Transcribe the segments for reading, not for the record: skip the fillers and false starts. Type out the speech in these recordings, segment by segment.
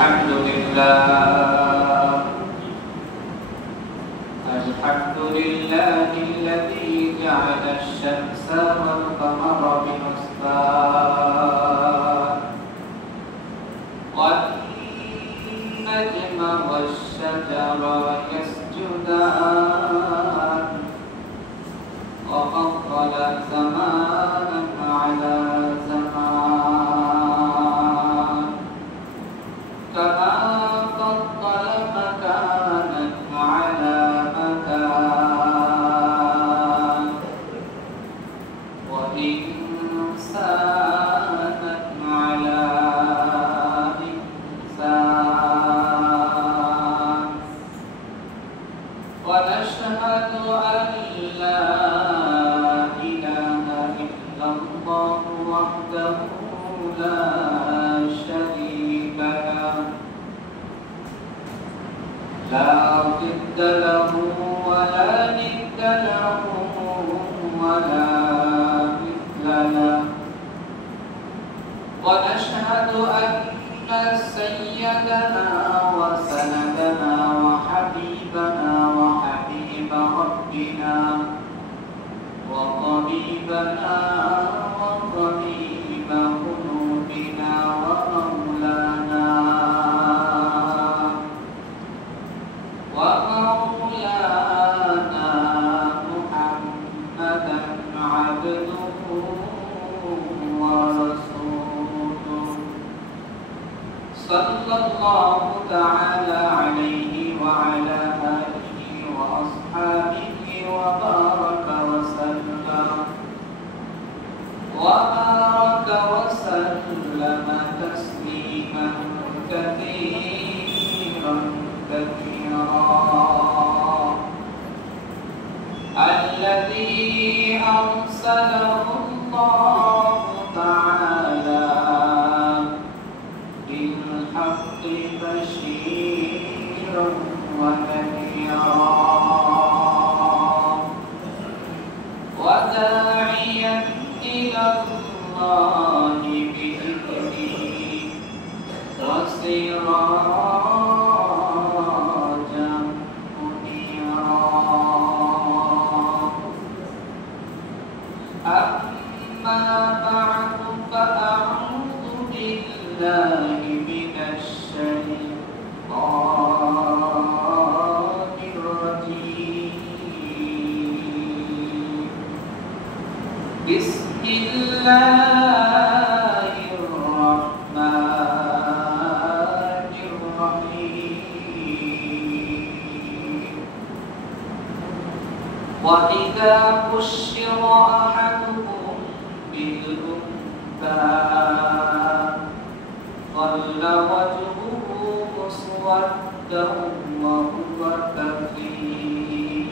الحمد لله الذي جعل الشمس والقمر بحسبان والنجم والشجر يسجدان وفضل زمانا على زمان كما فضل مكانا على مكان وإنسانا على إنسان ونشهد أن لا إله إلا الله وحده لا شريك له لا ضد له ولا ند له ولا مثل له ونشهد أن سيدنا وسندنا وحبيبنا وحبيب ربنا وطبيبنا وطبيب قلوبنا ومولانا محمدا عبده ورسوله صلى الله تعالى عليه وعلى آله وأصحابه وبارك وسلم تسليما كثيرا الذي أرسله الله تعالى بالحق بشيرا ونذيرا وداعيا إلى الله بإذنه وسراجا منيرا أما بعد فأعوذ بالله من الشيطان الرجيم بسم الله الرحمن الرحيم وإذا بشر أحدكم بالأنثى ظل وجهه مسودا وهو كظيم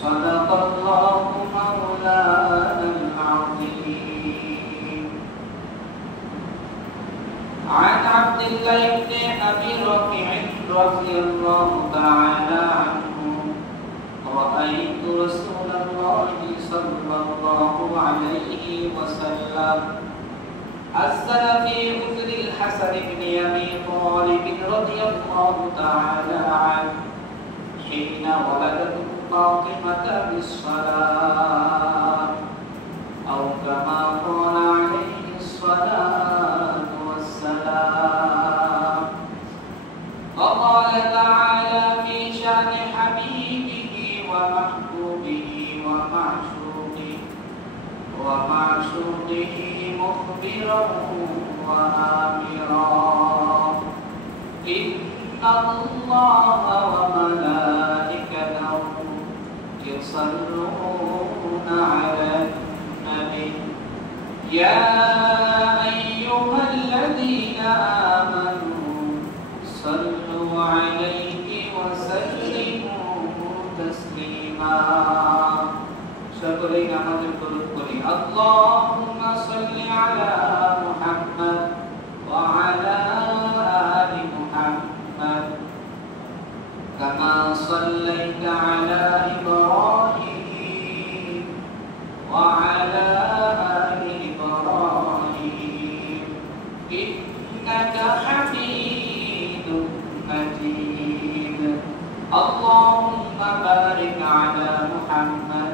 صدق الله مولانا العظيم. عن عبد الله بن أبي رافع رضي الله تعالى عنه رأيت رسول الله صلى الله عليه وسلم أذن في أذن الحسن بن أبي طالب رضي الله تعالى عنه حين ولدته فاطمة بالصلاة أو كما قال عليه الصلاة والسلام. وقال تعالى في شأن حبيبه ومحبوبه ومعشوقه مخبرا وآمرا إن الله وملائكته يصلون على النبي يا أيها الذين آمنوا صلوا عليه وسلموا تسليما. সকলেই নামাজের দরুদ পড়ি। আল্লাহুম্মা সাল্লি আলা মুহাম্মাদ ওয়া আলা আলি মুহাম্মাদ কামা সাল্লাইতা আলা ইব্রাহিম ওয়া আলা আলি ইব্রাহিম إنك حميد اللهم بارك على محمد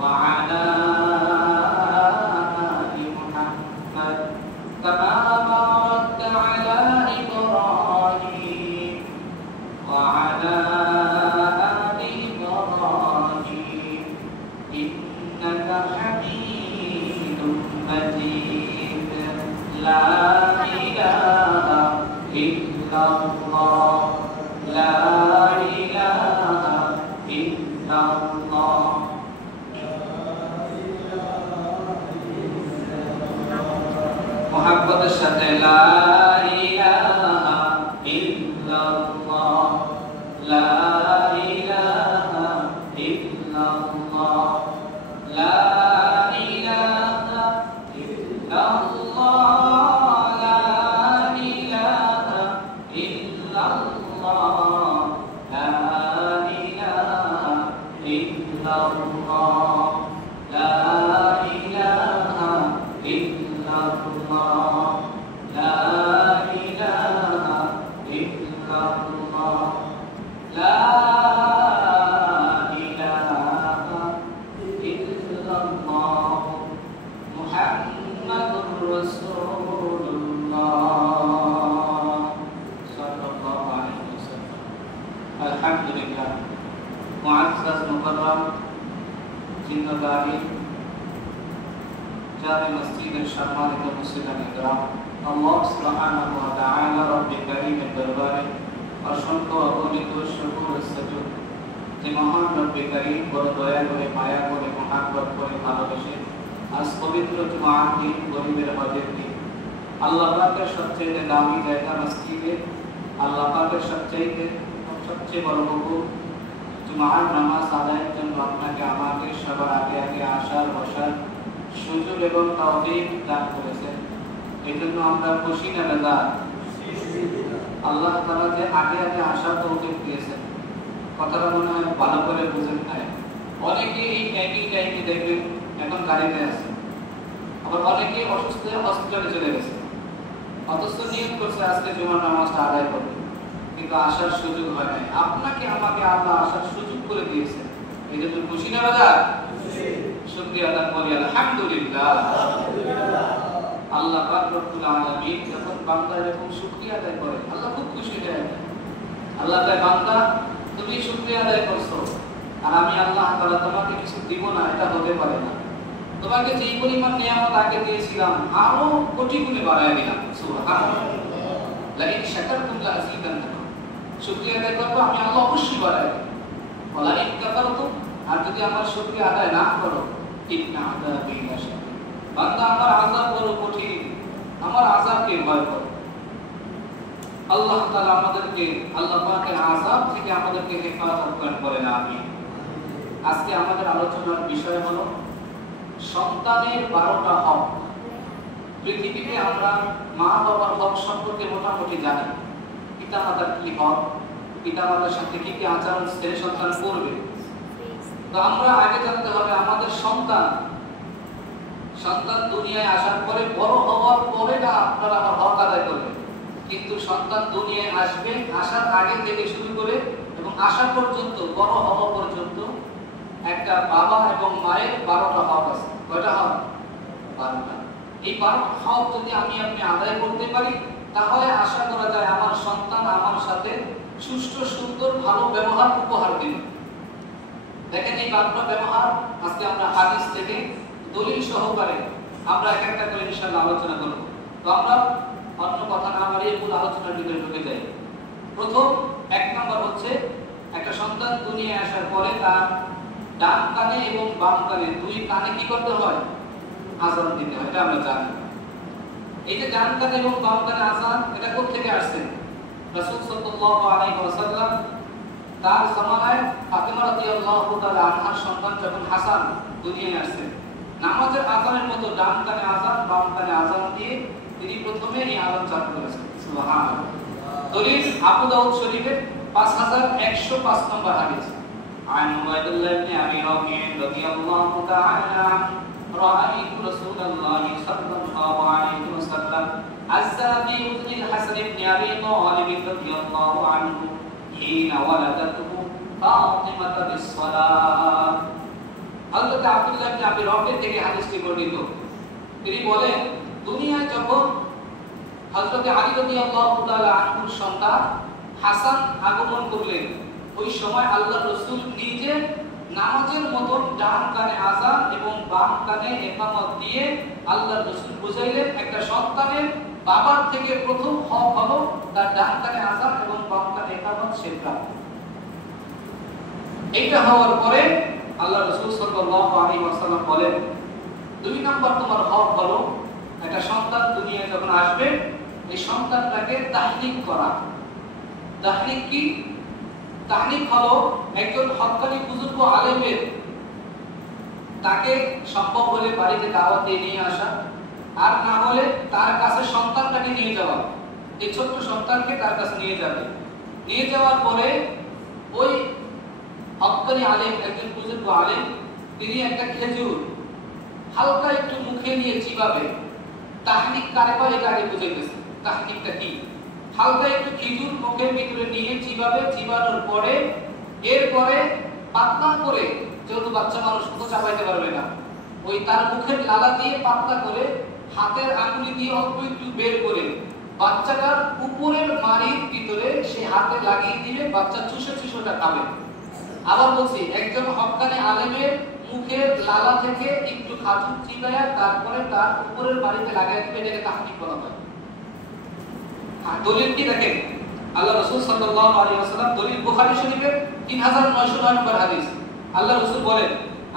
وعلى آل محمد كما باركت على إبراهيم وعلى آل إبراهيم إنك حميد مجيد لا إله إلا الله لا إله إلا الله محبت الشهد لا إله إلا الله لا إله إلا الله لا إله إلا الله لا إله إلا الله لا إله إلا الله لا إله إلا الله لا إله إلا الله لا إله إلا الله محمد رسول الله صلى الله عليه وسلم الحمد لله معزز مكرم জিন্নাদারি জামে মসজিদের সম্মানিত মুসলিম ইকরাম আল্লাহ সুবহানাহু ওয়া তাআলা রব্বুল কারীমের দরবারে অসংখ্য অগণিত শুকর ও সুজুদ যে মহান রব্বুল কারীম বড় দয়া করে মায়া করে মহব্বত করে ভালোবেসে আজ পবিত্র জুমার দিন গরিবের হজের দিন আল্লাহ পাকের সবচেয়ে দামি জায়গা মসজিদে আল্লাহ পাকের সবচেয়ে বড় হুকুম জুমার নামাজ আদায়ের জন্য আপনাকে আমাকে সবার আগে আগে আসার বসার সুযোগ এবং তৌফিক দান করেছেন। এই জন্য আমরা খুশি না বেদা আল্লাহ তাআলা যে আগে আগে আসার তৌফিক দিয়েছেন কথাটা মনে হয় ভালো করে বুঝেন নাই। অনেকে এই একই টাইমে দেখবেন এখন গাড়িতে আছে, আবার অনেকে অসুস্থ হয়ে হসপিটালে চলে গেছে, অথচ নিয়ত করছে আজকে জুমার নামাজটা আদায় করবে, কিন্তু আসার সুযোগ হয় নাই। আপনাকে আমাকে আল্লাহ আসার সুযোগ করে দিয়েছেন, এই জন্য খুশি না বেদা শুকরিয়া আদায় করি আলহামদুলিল্লাহ। আল্লাহ পাক রব্বুল আলামিন যখন বান্দা এরকম শুকরিয়া আদায় করে আল্লাহ খুব খুশি হয়। আল্লাহ তাই বান্দা তুমি শুকরিয়া আদায় করছো আর আমি আল্লাহ তাআলা তোমাকে কিছু দিব না, এটা হতে পারে না। তোমাকে যেই পরিমাণ নিয়ামত আগে দিয়েছিলাম আরো কোটি গুণে বাড়ায় দিলাম। সুবহানাল্লাহ। লা ইন শাকারতুম লা আযীদান্নাকুম। শুকরিয়া আদায় করবে আমি আল্লাহ অবশ্যই বাড়াই দেব। ওয়ালা ইন কাফারতুম, আর যদি আমার শুকরিয়া আদায় না করো ইন্না আযাবি লাশাদীদ। বান্দা আমার আযাব বড় কঠিন, আমার আযাবকে ভয় করো। আল্লাহ তাআলা আমাদেরকে আল্লাহ পাকের আযাব থেকে আমাদেরকে হেফাজত করেন আমিন। আজকে আমাদের আলোচনার বিষয় হলো সন্তানের 12টা হক। পৃথিবীতে আমরা মা বাবার হক সম্পর্কে মোটামুটি জানি, পিতামাতার কি হক, পিতামাতার সাথে কি কি আচরণ ছেলে সন্তান করবে। তো আমরা আগে জানতে হবে আমাদের সন্তান দুনিয়ায় আসার পরে বড় হওয়ার পরে না আপনারা আমার হক আদায় করবেন, কিন্তু সন্তান দুনিয়ায় আসবে আসার আগে থেকে শুরু করে এবং আসা পর্যন্ত বড় হওয়া পর্যন্ত একটা বাবা এবং মায়ের 12টা হক আছে। কয়টা হক? 12টা। এই 12টা হক যদি আমি আপনি আদায় করতে পারি তাহলে আশা করা যায় আমার সন্তান আমার সাথে সুষ্ঠু সুন্দর ভালো ব্যবহার উপহার দিবে। দেখেন এই 12টা ব্যবহার আজকে আমরা হাদিস থেকে দলিল সহকারে আমরা এক একটা করে ইনশাআল্লাহ আলোচনা করব। তো আমরা অন্য কথা না বাড়িয়ে মূল আলোচনার ভিতরে ঢুকে যাই। প্রথম 1 নম্বর হচ্ছে একটা সন্তান দুনিয়ায় আসার পরে তার ডান কানে এবং বাম কানে দুই কানে কি করতে হয়? আযান দিতে হয়। এটা আমরা জানি। এই যে ডান কানে এবং বাম কানে আযান, এটা কোথা থেকে আসছে? রাসূল সাল্লাল্লাহু আলাইহি ওয়াসাল্লাম তার জামানায় ফাতিমা রাদিয়াল্লাহু তাআলা আনহার সন্তান যখন হাসান দুনিয়ায় আসছে, নামাজের আযানের মতো ডান কানে আযান বাম কানে আযান দিয়ে তিনি প্রথমে এই আযান চালু করেছেন। সুবহানাল্লাহ। দলিল আবু দাউদ শরীফের 5105 নম্বর হাদিস। عن عبد الله بن ابي رافع رضي الله تعالى عنه رايت رسول الله صلى الله عليه وسلم عزى في اذن الحسن بن ابي طالب رضي الله عنه حين ولدته ফাতিমাতা বিস-সালাত। হযরত আব্দুল্লাহ ইবনে আবি রাফি থেকে হাদিসটি বর্ণিত। তিনি বলেন, দুনিয়ায় যখন হযরত আলী রাদিয়াল্লাহু তাআলা আনহুর সন্তান হাসান আগমন করলেন, ওই সময় আল্লাহর রাসূল নিজে নামাজের মতন ডান কানে আযান এবং বাম কানে ইকামত দিয়ে আল্লাহর রাসূল বুঝাইলেন, একটা সন্তানের বাবার থেকে প্রথম হক হলো তার ডান কানে আযান এবং বাম কানে ইকামত শেখা। এইটা হওয়ার পরে আল্লাহর রাসূল সাল্লাল্লাহু আলাইহি ওয়াসাল্লাম বলেন, দুই নাম্বার তোমার হক হলো একটা সন্তান দুনিয়ায় যখন আসবে এই সন্তানটাকে তাহনিক করা। তাহনিক কি? তাহনিক হলো একজন হক্কানি বুজুর্গ আলেমের তাকে সম্ভব হলে বাড়িতে দাওয়াত দিয়ে নিয়ে আসা, আর না হলে তার কাছে সন্তানটাকে নিয়ে যাওয়া। এই ছোট্ট সন্তানকে তার কাছে নিয়ে যাবে, নিয়ে যাওয়ার পরে ওই হক্কানি আলেম, একজন বুজুর্গ আলেম, তিনি একটা খেজুর হালকা একটু মুখে নিয়ে চিবাবে। তাহনিক কারে বলে এটা আগে বুঝে গেছে। তাহনিকটা কি? হালকা একটু খেজুর মুখের ভিতরে নিয়ে চিবাবে, চিবানোর পরে এরপরে পাতলা করে, যেহেতু বাচ্চা মানুষ তো চাবাইতে পারবে না, ওই তার মুখের লালা দিয়ে পাতলা করে হাতের আঙ্গুলি দিয়ে অল্প একটু বের করে বাচ্চাটার উপরের মাড়ির ভিতরে সে হাতে লাগিয়ে দিলে বাচ্চা চুষে চুষে ওটা খাবে। আবার বলছি, একজন হক্কানি আলেমের মুখের লালা থেকে একটু খাজুর চিবায়া তারপরে তার উপরের মাড়িতে লাগাই দিবে, এটাকে তাহনিক বলা হয়। আর দলিল কি দেখেন, আল্লাহ রাসূল সাল্লাল্লাহু আলাইহি ওয়াসাল্লাম, দলিল বুখারী শরীফের 3909 নম্বর হাদিস। আল্লাহ রাসূল বলেন,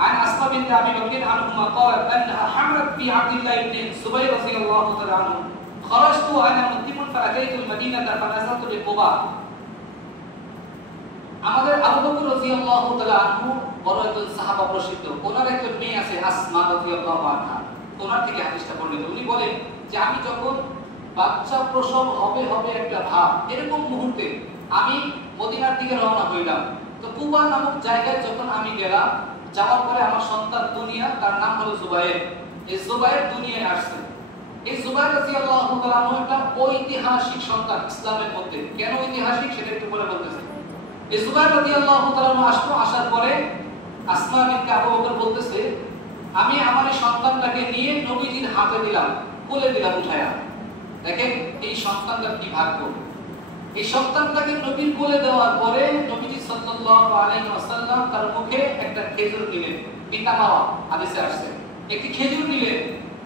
আন আসমা বিনতে আবি বকর আনহুমা ক্বালাত আন্নাহা হামরাত বি আব্দুল্লাহ ইবনে সুবাইর রাদিয়াল্লাহু তাআলা আনহু খরাজতু আনা মুতিমুন ফাআতাইতুল মাদিনাতা ফানাযালতু বিকুবা। আমাদের আবু বকর রাদিয়াল্লাহু তাআলা আনহু বড় একজন সাহাবা প্রসিদ্ধ, ওনার একজন মেয়ে আছে আসমা রাদিয়াল্লাহু আনহা, ওনার থেকে হাদিসটা বর্ণিত। উনি বলেন যে আমি যখন বাচ্চা প্রসব হবে একটা ভাব, এরকম মুহূর্তে আমি মদিনার দিকে রওনা হইলাম। তো কুবা নামক জায়গায় যখন আমি গেলাম, যাওয়ার পরে আমার সন্তান দুনিয়া, তার নাম হলো জুবায়ের। এই জুবায়ের দুনিয়ায় আসছে। এই জুবায়ের রাদিয়াল্লাহু তাআলা আনহু একটা ঐতিহাসিক সন্তান ইসলামের মধ্যে। কেন ঐতিহাসিক সেটা একটু পরে বলতেছি। এই জুবায়ের রাদিয়াল্লাহু তাআলা আনহু আসলো, আসার পরে আসমা বিনতে আবু বকর বলতেছে, আমি আমার এই সন্তানটাকে নিয়ে নবীজির হাতে দিলাম, কোলে দিলাম উঠায়া। দেখেন এই সন্তানটার কি ভাগ্য। এই সন্তানটাকে নবীর কোলে দেওয়ার পরে নবীজি সাল্লাল্লাহু আলাইহি ওয়াসাল্লাম তার মুখে একটা খেজুর দিলেন। পিতামাওয়া হাদিসে আসছে, একটি খেজুর দিলেন,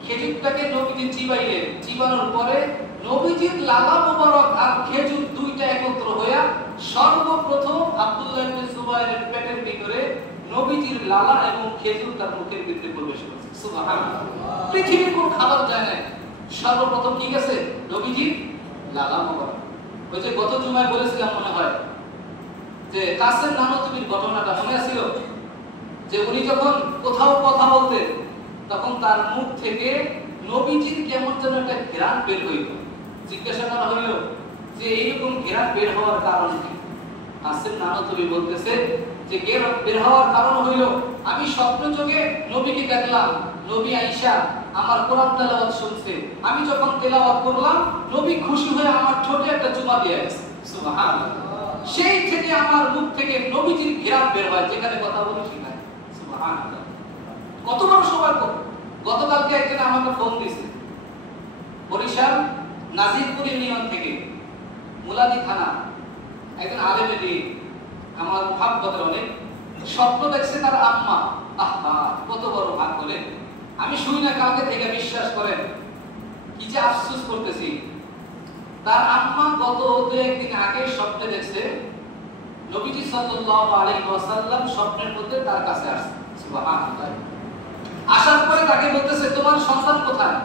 খেজুরটাকে নবীজি চিবাইলেন। চিবানোর পরে নবীজির লালা মোবারক আর খেজুর দুইটা একত্র হইয়া সর্বপ্রথম আব্দুল্লাহ ইবনে জুবায়েরের পেটের ভিতরে নবীজির লালা এবং খেজুর তার মুখের ভিতরে প্রবেশ করেছে। সুবহানাল্লাহ। পৃথিবীর কোন খাবার যায় না, সর্বপ্রথম কি গেছে? নবীজির লালা মোবারক। ওই যে গত জুমায় বলেছিলাম মনে হয় যে কাসেম নানতুবির ঘটনাটা মনে আছে, যে উনি যখন কোথাও কথা বলতেন তখন তার মুখ থেকে নবীজির কেমন যেন একটা ঘ্রাণ বের হইত। জিজ্ঞাসা করা হইল যে এইরকম ঘ্রাণ বের হওয়ার কারণ কি? কাসেম নানতুবি বলতেছে যে বের হওয়ার কারণ হইল, আমি স্বপ্ন যোগে নবীকে দেখলাম, নবী আয়েশা আমার কোরআন তেলাওয়াত শুনছে, আমি যখন তেলাওয়াত করলাম নবী খুশি হয়ে আমার ঠোঁটে একটা চুমা দিয়ে গেছে। সুবহানাল্লাহ। সেই থেকে আমার মুখ থেকে নবীজির ঘ্রাণ বের হয়, যেখানে কথা বলি সেখানে। সুবহানাল্লাহ। কত বড় সৌভাগ্য। গতকালকে একজন আমাকে ফোন দিয়েছে, বরিশাল নাজিরপুর ইউনিয়ন থেকে, মুলাদি থানা, একজন আলেমের মেয়ে, আমার মুহাব্বতের অনেক। স্বপ্ন দেখছে তার আম্মা। আহা, কত বড় ভাগ বলে। আমি শুনি না কালকে থেকে, বিশ্বাস করেন কি যে আফসোস করতেছি। তার আম্মা গত 2-1 দিন আগে স্বপ্নে দেখছে নবীজি সাল্লাল্লাহু আলাইহি ওয়াসাল্লাম স্বপ্নের মধ্যে তার কাছে আসছে। সুবহানাল্লাহ। আসার পরে তাকে বলতেছে, তোমার সন্তান কোথায়?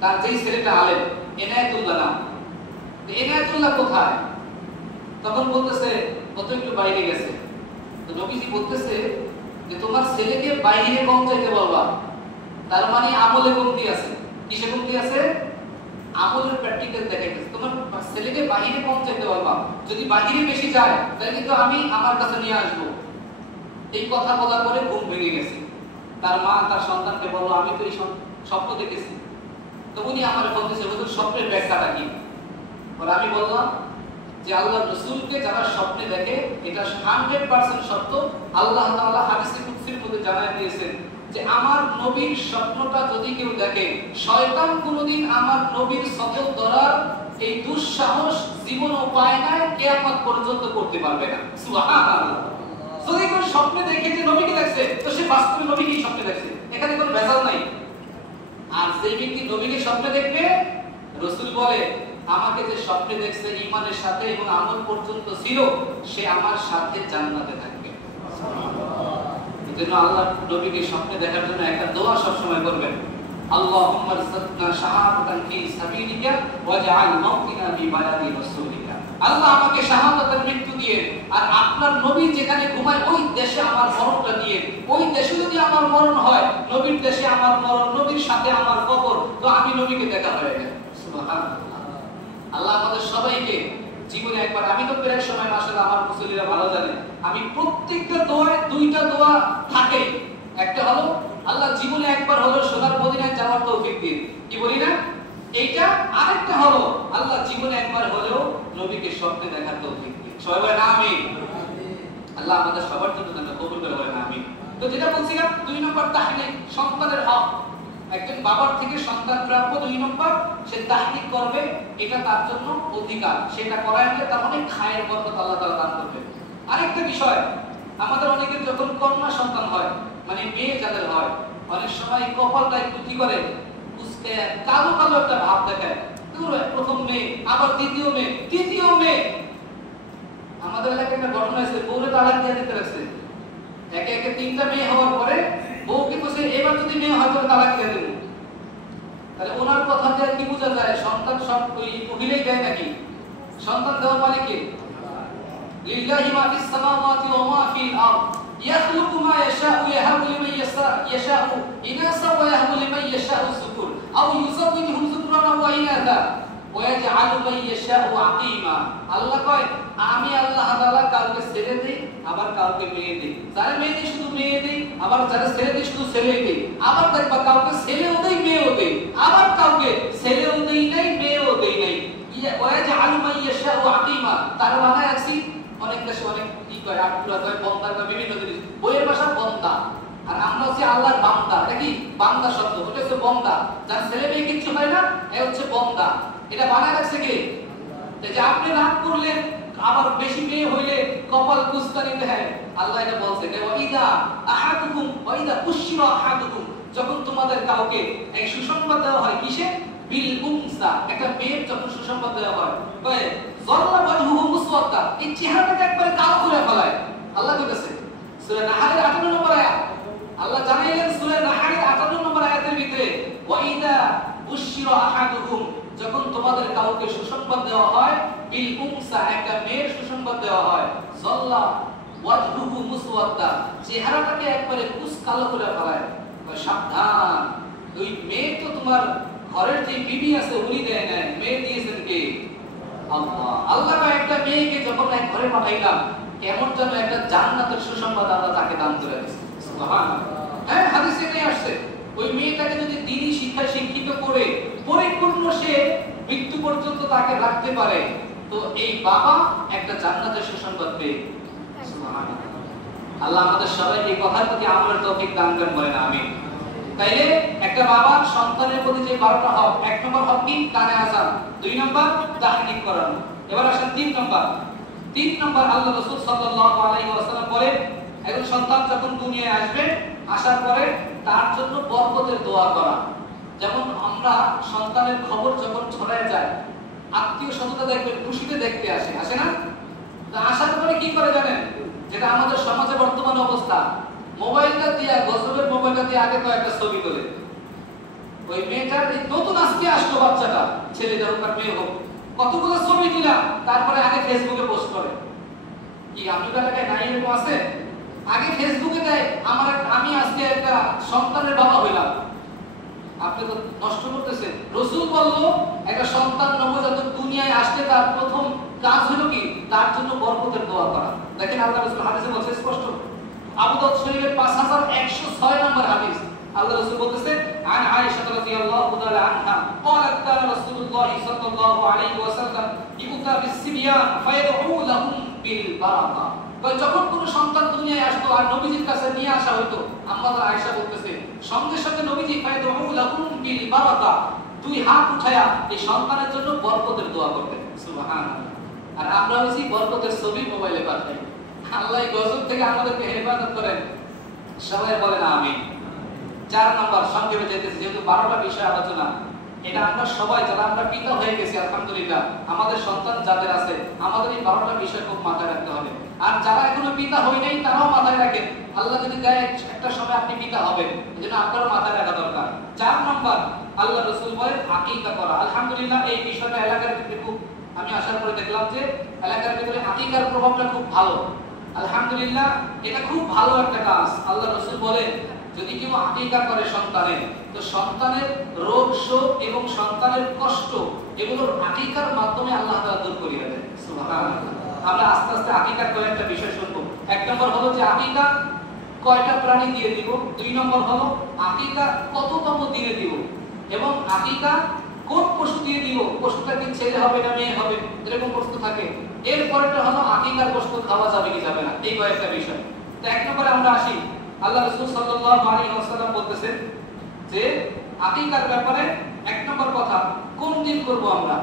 তার যেই ছেলেটা আলেম, এনায়েতুল্লাহ নাম, এনায়েতুল্লাহ কোথায়? তখন বলতেছে কত একটু বাইরে গেছে। তো নবীজি বলতেছে যে তোমার ছেলেকে বাইরে কম যাইতে বলবা, তার মানে আমলে কমতি আছে। কিসে কমতি আছে? আমলের প্র্যাকটিক্যাল দেখাইতেছে। তোমার ছেলেকে বাইরে কম যাইতে বলবা, যদি বাইরে বেশি যায় তাহলে কিন্তু আমি আমার কাছে নিয়ে আসবো। এই কথা বলার পরে ঘুম ভেঙে গেছে। তার মা তার সন্তানকে বলল, আমি তো এই স্বপ্ন দেখেছি। তো উনি আমার বলতেছে, হুজুর স্বপ্নের ব্যাখ্যাটা কি? বলে আমি বললাম যে আল্লাহর রাসূলকে যারা স্বপ্নে দেখে এটা 100% সত্য। আল্লাহ তাআলা হাদিসে কুদসির মধ্যে জানায় দিয়েছেন যে আমার নবীর স্বপ্নটা যদি কেউ দেখে, শয়তান কোনোদিন আমার নবীর সফল ধরার এই দুঃসাহস জীবনও পায় না, কিয়ামত পর্যন্ত করতে পারবে না। সুবহানাল্লাহ। যদি কেউ স্বপ্নে দেখে যে নবীকে দেখছে, তো সে বাস্তবে নবীকেই স্বপ্নে দেখছে, এখানে কোনো ভেজাল নাই। আর যে ব্যক্তি নবীকে স্বপ্নে দেখবে, রাসূল বলে আমাকে যে স্বপ্নে দেখছে ঈমানের সাথে এবং আমল পর্যন্ত ছিল, সে আমার সাথে জান্নাতে থাকবে। এজন্য আল্লাহ নবীকে স্বপ্নে দেখার জন্য একটা দোয়া সব সময় করবেন, আল্লাহুম্মা রযুকনা শাহাদাতান ফি সাবিলিকা ওয়াজআল মাউতিনা ফি বালাদি রাসূলিকা। আল্লাহ আমাকে শাহাদাতের মৃত্যু দিয়ে, আর আপনার নবী যেখানে ঘুমায় ওই দেশে আমার মরণটা দিয়ে। ওই দেশে যদি আমার মরণ হয়, নবীর দেশে আমার মরণ, নবীর সাথে আমার কবর, তো আমি নবীকে দেখা হয়ে গেল। সুবহানাল্লাহ। আল্লাহ আমাদের সবাইকে জীবনে একবার, আমি তো প্রায় সময় মাশাআল্লাহ আমার মুসল্লিরা ভালো জানে, আমি প্রত্যেকটা দোয়ায় দুইটা দোয়া থাকে। একটা হলো আল্লাহ জীবনে একবার হলো সোনার মদিনায় যাওয়ার তৌফিক দিন, কি বলি না এইটা। আরেকটা হলো আল্লাহ জীবনে একবার হলেও নবীকে স্বপ্নে দেখার তৌফিক দিন। সবাই বলেন আমিন। আল্লাহ আমাদের সবার জন্য যেন কবুল করে, বলেন আমিন। তো যেটা বলছিলাম 2 নম্বর তাহনিক, সন্তানের হক। একজন বাবার থেকে সন্তান প্রাপ্য, 2 নম্বর সে তাহনিক করবে, এটা তার জন্য অধিকার। সেটা করাইলে তার অনেক খায়ের বরকত আল্লাহ তাআলা দান করবে। আরেকটা বিষয়, আমাদের অনেকের যখন কন্যা সন্তান হয়, মানে মেয়ে যাদের হয়, অনেক সময় কপালটা একটু কি করে উস্কে কালো কালো একটা ভাব দেখায়। প্রথম মেয়ে, আবার দ্বিতীয় মেয়ে, তৃতীয় মেয়ে। আমাদের এলাকায় একটা ঘটনা হয়েছে, বউরে তালাক দিয়ে দিতে লাগছে। একে একে 3টা মেয়ে হওয়ার পরে বউকে বসে এবার যদি মেয়ে হয় তাহলে তালাক দিয়ে দেব। তাহলে ওনার কথা দিয়ে কি বোঝা যায়, সন্তান সব ওই মহিলাই দেয় নাকি? সন্তান দেওয়ার মালিক কে? লিল্লাহি মা ফিস সামাওয়াতি ওয়া মা ফিল আরদ ইয়াখলুকু মা ইয়াশাউ ইয়াহাবু লিমান ইয়াশাউ ইনাসা ওয়া ইয়াহাবু লিমান ইয়াশাউ যুকুর আও ইউযাওwijuhum যুকরানা ওয়া ইনাসা ওয়া ইয়াজআলু মান ইয়াশাউ আকীমা। আল্লাহ কয় আমি আল্লাহ তাআলা কাউকে ছেড়ে দেই, আবার কাউকে মেয়ে দেই। যারা মেয়ে দেই শুধু মেয়ে দেই, আবার যারা ছেড়ে দেই শুধু ছেলে দেই। আবার দেখবা কাউকে ছেলেও দেই মেয়েও দেই, আবার কাউকে ছেলেও দেই নাই মেয়েও দেই নাই। ওয়া ইয়াজআলু মান ইয়াশাউ আকীমা। তার বানায় রাখছি অনেক দেশে অনেক কি কয় আটপুরা কয় বন্দা কয় বিভিন্ন জিনিস। বইয়ের ভাষা বন্দা, আর আমরা হচ্ছে আল্লাহর বান্দা। এটা কি বান্দা শব্দ, ওটা হচ্ছে বন্দা। যার ছেলে মেয়ে কিছু হয় না, এ হচ্ছে বন্দা। এটা বানায় রাখছে কে? যে আপনি রাগ করলেন, আবার বেশি মেয়ে হইলে কপাল কুস্তানি দেয়। আল্লাহ এটা বলছে ওয়াইদা আহাদুকুম ওয়াইদা কুশিরা আহাদুকুম, যখন তোমাদের কাউকে এক সুসংবাদ দেওয়া হয়, কিসে? বিল উনসা, একটা মেয়ের যখন সুসংবাদ দেওয়া হয়, কয় যাল্লা ওয়াজহুহু মুসওয়াদ্দা, এই চেহারাটাকে একবারে কালো করে ফেলায়। আল্লাহ কইতেছে সূরা নাহলের 58 নম্বর আয়াত, আল্লাহ জানাইলেন সূরা নাহলের 58 নম্বর আয়াতের ভিতরে ওয়াইদা বুশিরা আহাদুকুম, যখন তোমাদের কাউকে সুসংবাদ দেওয়া হয়, বিল উনসা, একটা মেয়ের সুসংবাদ দেওয়া হয়, যাল্লা ওয়াজহুহু মুসওয়াদ্দা, চেহারাটাকে একবারে কুচ কালো করে ফেলায়। সাবধান, ওই মেয়ে তো তোমার ঘরের যে বিবি আছে উনি দেয় না, মেয়ে দিয়েছেন কে? আল্লাহ। আল্লাহ একটা মেয়েকে যখন এক ঘরে পাঠাইলাম, কেমন যেন একটা জান্নাতের সুসংবাদ আল্লাহ তাকে দান করে দিয়েছে। সুবহানাল্লাহ। হ্যাঁ, হাদিসে নিয়ে আসছে ওই মেয়েটাকে যদি দ্বীনি শিক্ষায় শিক্ষিত করে পরিপূর্ণ সে মৃত্যু পর্যন্ত তাকে রাখতে পারে, তো এই বাবা একটা জান্নাতের সুসংবাদ পেয়ে। সুবহানাল্লাহ। আল্লাহ আমাদের সবাইকে এই কথার প্রতি আমলের তৌফিক দান করেন, বলেন আমিন। তাইলে একটা বাবার সন্তানের প্রতি যে 12টা হক, 1 নম্বর হক কি? কানে আযান, 2 নম্বর তাহনিক করানো। এবার আসেন 3 নম্বর। 3 নম্বর আল্লাহ রাসূল সাল্লাল্লাহু আলাইহি ওয়াসাল্লাম বলেন, একজন সন্তান যখন দুনিয়ায় আসবে, আসার পরে তার জন্য বরকতের দোয়া করা। যেমন আমরা সন্তানের খবর যখন ছড়ায় যায়, আত্মীয় স্বজনরা দেখবেন খুশিতে দেখতে আসে, আসে না? তো আসার পরে কি করে জানেন? যেটা আমাদের সমাজে বর্তমান অবস্থা, মোবাইলটা দিয়ে, গজবের মোবাইলটা দিয়ে আগে তো একটা ছবি তোলে। ওই মেয়েটার নতুন আজকে আসলো বাচ্চাটা, ছেলে হোক আর মেয়ে হোক, কতগুলো ছবি দিলাম, তারপরে আগে ফেসবুকে পোস্ট করে। কি আপনাদের এলাকায় নাই এরকম আছে? আগে ফেসবুকে দেয় আমি আজকে একটা সন্তানের বাবা হইলাম। আপনি তো নষ্ট করতেছেন। রাসূল বলল একটা সন্তান নবজাতক দুনিয়ায় আসলে তার প্রথম কাজ হলো কি? তার জন্য বরকতের দোয়া করা। দেখেন আল্লাহ রাসূল হাদিসে বলছে স্পষ্ট, আবু দাউদ শরীফের 5106 নম্বর হাদিস, আল্লাহ রাসূল বলতেছে আন আয়েশা রাদিয়াল্লাহু তাআলা আনহা قالت كان رسول الله صلى الله عليه وسلم يؤتى ইদা বিসসিবিয়ান ফায়াদউ লাহুম বিল বারাকা। যখন কোন সন্তান দুনিয়ায় আসতো আর নবীজির কাছে নিয়ে আসা হতো, আম্মা আয়েশা বলতেছে সঙ্গে সঙ্গে নবীজি ফায়াদউ লাহুম বিল বারাকা, দুই হাত উঠায়া এই সন্তানের জন্য বরকতের দোয়া করতেন। সুবহানাল্লাহ। আর আমরা হইছি বরকতের ছবি মোবাইলে পাঠাই। আল্লাহ গজব থেকে আমাদেরকে হেফাজত করেন, সবাই বলেন আমিন। 4 নম্বর সংক্ষেপে যেতেছি, যেহেতু 12টা বিষয় আলোচনা, এটা আমরা সবাই যারা আমরা পিতা হয়ে গেছি আলহামদুলিল্লাহ, আমাদের সন্তান যাদের আছে আমাদের এই 12টা বিষয় খুব মাথায় রাখতে হবে। আর যারা এখনো পিতা হয় নাই তারাও মাথায় রাখেন, আল্লাহ যদি দেয় একটা সময় আপনি পিতা হবেন, এজন্য আপনারও মাথায় রাখা দরকার। 4 নম্বর আল্লাহ রাসূল বলেন আকীকা করা। আলহামদুলিল্লাহ এই বিষয়টা এলাকার ভিতরে খুব, আমি আসার পরে দেখলাম যে এলাকার ভিতরে আকীকার প্রভাবটা খুব ভালো। আলহামদুলিল্লাহ এটা খুব ভালো একটা কাজ। আল্লাহ রাসূল বলেন যদি কেউ আকীকা করে সন্তানের, তো সন্তানের রোগ শোক এবং সন্তানের কষ্ট এগুলোর আকীকার মাধ্যমে আল্লাহ তাআলা দূর করিয়ে দেন। সুবহানাল্লাহ। আমরা আস্তে আস্তে আকীকার কয়েকটা বিষয় শুনবো। 1 নম্বর হলো যে আকীকা কয়টা প্রাণী দিয়ে দিব, 2 নম্বর হলো আকীকা কততম দিনে দিব, এবং আকীকা কোন পশু দিয়ে দিব, পশুটা কি ছেলে হবে না মেয়ে হবে, এরকম প্রশ্ন থাকে। এরপরটা হলো আকীকার গোশত খাওয়া যাবে কি যাবে না, এই কয়েকটা বিষয়। তো 1 নম্বরে আমরা আসি। আল্লাহ রাসূল সাল্লাল্লাহু আলাইহি ওয়াসাল্লাম বলতেছেন যে আকীকার ব্যাপারে 1 নম্বর কথা, কোন দিন করব আমরা,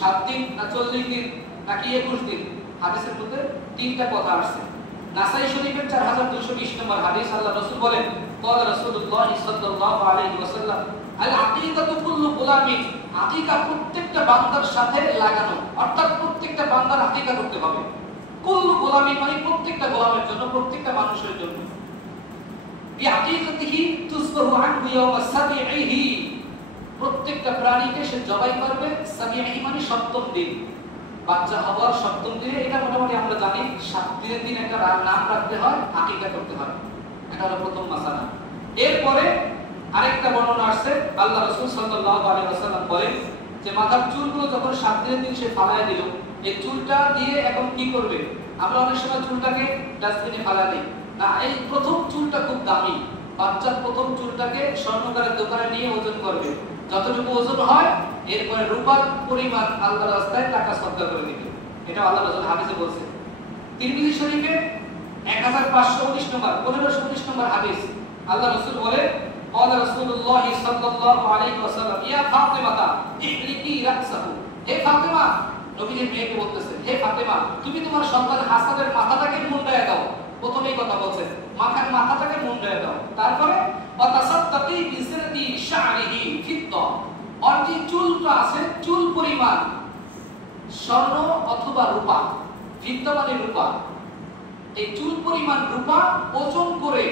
7 দিন না 40 দিন নাকি 21 দিন? হাদিসের মধ্যে 3টা কথা আসছে। নাসাই শরীফের 4220 নম্বর হাদিস, আল্লাহ রাসূল বলেন ক্বালা রাসূলুল্লাহ সাল্লাল্লাহু আলাইহি ওয়াসাল্লাম আল আকীকাতু কুল্লু গুলামিন, আকীকা প্রত্যেকটা বান্দার সাথে লাগানো, অর্থাৎ প্রত্যেকটা বান্দার আকীকা করতে হবে। কুল্লু গুলামিন মানে প্রত্যেকটা গোলামের জন্য, প্রত্যেকটা মানুষের জন্য। বিআকীকাতিহি তুসবাহু আনহু ইয়াওমা সাবিহি, প্রত্যেকটা প্রাণীকে সে জবাই করবে। সাবিহি মানে 7ম দিন, বাচ্চা হওয়ার 7ম দিনে। এটা মোটামুটি আমরা জানি 7 দিনের দিন একটা নাম রাখতে হয়, আকীকা করতে হয়। এটা হলো প্রথম মাসালা। এরপরে আরেকটা বর্ণনা আসছে, আল্লাহ রাসূল সাল্লাল্লাহু আলাইহি ওয়াসাল্লাম বলেন যে মাথার চুলগুলো যখন 7 দিনের দিন সে ফালায় দিল, এই চুলটা দিয়ে এখন কি করবে? আমরা অনেক সময় চুলটাকে ডাস্টবিনে ফালায় দিই না, এই প্রথম চুলটা খুব দামি। বাচ্চার প্রথম চুলটাকে স্বর্ণকারের দোকানে নিয়ে ওজন করবে, যতটুকু ওজন হয় এরপরে রূপার পরিমাণ আল্লাহর রাস্তায় টাকা সদকা করে দিবে। এটা আল্লাহ রাসূল হাদিসে বলেছে। তিরমিজি শরীফে 1519 নম্বর 1519 নম্বর হাদিস, আল্লাহ রাসূল বলে قال رسول الله صلى الله عليه وسلم يا فاطمه احلقي راسه, হে ফাতেমা, নবীর মেয়েকে বলতেছে, হে ফাতেমা তুমি তোমার সন্তান হাসানের মাথাটাকে মুন্ডায় দাও। প্রথমেই কথা বলছে মাথাটাকে মুন্ডায় দাও। তারপরে ওয়াতাসাদদাকি বিসরাতি শা'রিহি ফিদ্দা, আর যে চুলটা আছে চুল পরিমাণ স্বর্ণ অথবা রূপা, ফিদ্দা মানে রূপা, এই চুল পরিমাণ রূপা ওজন করে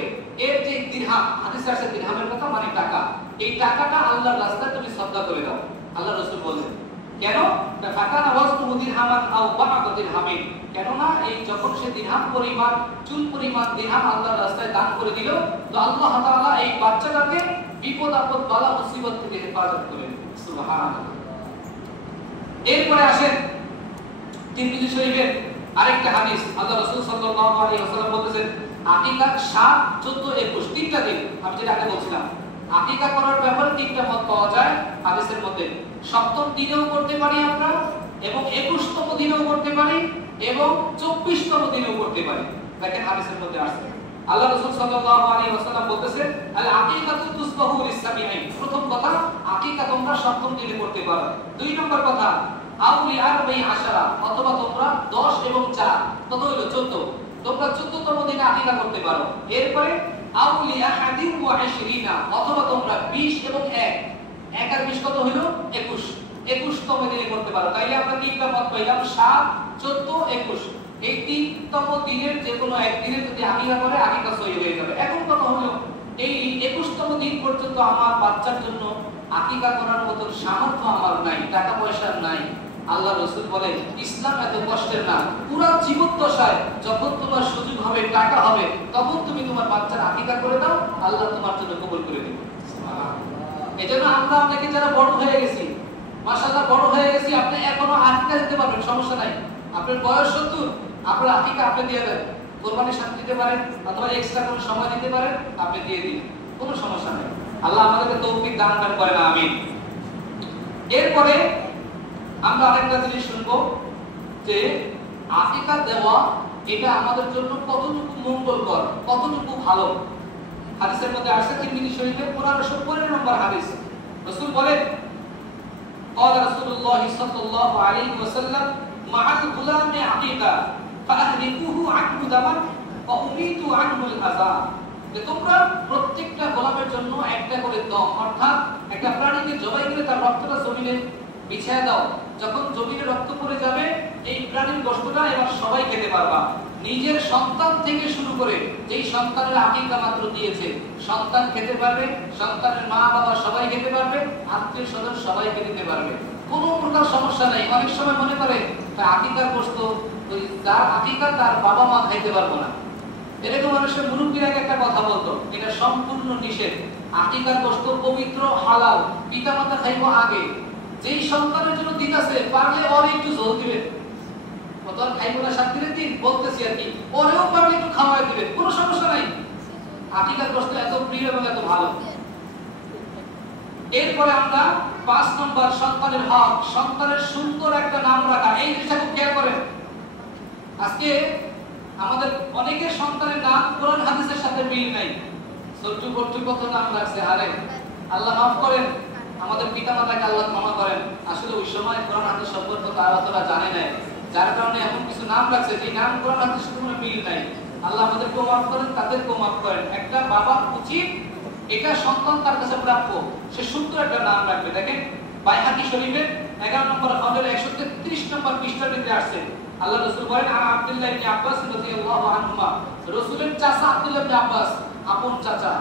এর যে দিরহাম, হাদিসে আছে দিরহামের কথা মানে টাকা, এই টাকাটা আল্লাহর রাস্তায় তুমি সদকা করে দাও। আল্লাহ রাসূল বলেন কেন? ফাকানা ওয়াজনু দিরহামান আও বা'দা দিরহামিন, কেন না এই যখন সে দিরহাম পরিমাণ চুল পরিমাণ দিরহাম আল্লাহর রাস্তায় দান করে দিল, তো আল্লাহ তাআলা এই বাচ্চাটাকে বিপদ আপদ বালা মুসিবত থেকে হেফাজত করেন। সুবহানাল্লাহ। এরপরে আসেন তিরমিজি শরীফের আরেকটা হাদিস, আল্লাহ রাসূল সাল্লাল্লাহু আলাইহি ওয়াসাল্লাম বলেছেন আকীকা 7, 14, 21 তিনটা দিন। আমি যেটা আগে বলছিলাম আকীকা করার ব্যাপারে 3টা মত পাওয়া যায় হাদিসের মধ্যে। 7ম দিনেও করতে পারি আমরা, এবং 21তম দিনেও করতে পারি, এবং 24তম দিনেও করতে পারি। দেখেন হাদিসের মধ্যে আসছে আল্লাহ রাসূল সাল্লাল্লাহু আলাইহি ওয়াসাল্লাম বলতেছেন আল আকীকাতু তুসবাহু লিসাবিঈন, প্রথম কথা আকীকা তোমরা 7ম দিনে করতে পারো। 2 নম্বর কথা আউলি আরবাই আশারা, অথবা তোমরা 10 এবং 4 কত হলো 14, তোমরা 14তম দিনে আকীকা করতে পারো। এরপরে আউলি আহাদিন ওয়া 20, অথবা তোমরা 20 এবং 1 আর 20 কত হলো 21, 21তম দিনে করতে পারো। তাইলে আমরা 3টা মত পাইলাম 7, 14, 21। এই 3তম দিনের যে কোনো একদিনে যদি আকীকা করে আকীকা সহিহ হয়ে যাবে। এখন কথা হলো এই 21তম দিন পর্যন্ত আমার বাচ্চার জন্য আকীকা করার মতো সামর্থ্য আমার নাই, টাকা পয়সা নাই। আল্লাহ রাসূল বলেন ইসলাম এত কষ্টের না, পুরো জীবদ্দশায় যখন তোমার সুযোগ হবে, টাকা হবে, তখন তুমি তোমার বাচ্চার আকীকা করে দাও, আল্লাহ তোমার জন্য কবুল করে দিবেন। সুবহানাল্লাহ। এজন্য আমরা অনেকে যারা বড় হয়ে গেছি, মাশাআল্লাহ বড় হয়ে গেছি, আপনি এখনো আকীকা দিতে পারবেন, সমস্যা নাই। আপনার বয়স 70, আপনার আকীকা আপনি দিয়ে দেন, কুরবানির সাথে দিতে পারেন, অথবা এক্সট্রা কোনো সময় দিতে পারেন, আপনি দিয়ে দিন, কোনো সমস্যা নাই। আল্লাহ আমাদেরকে তৌফিক দান করেন, আমিন। এরপরে আমরা আরেকটা জিনিস শুনবো যে আকিকা দেওয়া এটা আমাদের জন্য কতটুকু মঙ্গলকর, কতটুকু ভালো। হাদিসের মধ্যে আসছে তিরমিজি শরীফে 1515 নম্বর হাদিস, রাসূল বলেন قال رسول الله صلى الله عليه وسلم مع الغلام عقيقة فأهلكوه عنه دما وأميتوا عنه الأذى। যে তোমরা প্রত্যেকটা গোলামের জন্য একটা করে দম, অর্থাৎ একটা প্রাণীকে জবাই করে তার রক্তটা জমিনে বিছিয়ে দাও, যখন জমিনে রক্ত পড়ে যাবে এই প্রাণীর গোশতটা এবার সবাই খেতে পারবা। নিজের সন্তান থেকে শুরু করে যেই সন্তানের আকিকা মাত্র দিয়েছে সন্তান খেতে পারবে, সন্তানের মা বাবা সবাই খেতে পারবে, আত্মীয় স্বজন সবাই খেতে পারবে, কোনো প্রকার সমস্যা নাই। অনেক সময় মনে করে আকিকার গোশত ওই তার আকিকা তার বাবা মা খাইতে পারবো না, এরকম মানুষের মুরব্বীরা একটা কথা বলতো, এটা সম্পূর্ণ নিষেধ। আকিকার গোশত পবিত্র হালাল, পিতামাতা খাইব আগে। যেই সন্তানের জন্য দিতেছে পারলে ওর একটু জল দিবেন, কত আর খাইব না 7 দিনের দিন বলতেছি আর কি, ওরেও পারলে একটু খাওয়াই দিবেন, কোনো সমস্যা নাই। আকিকার গোশত এত প্রিয় এবং এত ভালো। এরপরে আমরা 5 নম্বর সন্তানের হক, সন্তানের সুন্দর একটা নাম রাখা। এই জিনিসটা খুব খেয়াল করেন। আজকে আমাদের অনেকের সন্তানের নাম কোরআন হাদিসের সাথে মিল নাই, সট্টু বট্টু কত নাম রাখছে। আরে আল্লাহ মাফ করেন, আমাদের পিতামাতাকে আল্লাহ ক্ষমা করেন। আসলে ওই সময় কোরআন হাদিস সম্পর্কে তারা অতটা জানে না, যার কারণে এমন কিছু নাম রাখছে যে নাম কোরআন হাদিসের সাথে কোনো মিল নাই। আল্লাহ আমাদেরকেও মাফ করেন, তাদেরকেও মাফ করেন। একটা বাবার উচিত এটা সন্তান তার কাছে প্রাপ্য, সে সুন্দর একটা নাম রাখবে। দেখেন বাইহাকি শরীফের 11 নম্বর খণ্ডের 133 নম্বর পৃষ্ঠাটিতে আসছে, আল্লাহ রাসূল বলেন আব্দুল্লাহ ইবনে আব্বাস রাদিয়াল্লাহু আনহুমা, রাসূলের চাচা আব্দুল্লাহ ইবনে আব্বাস, আপন চাচা,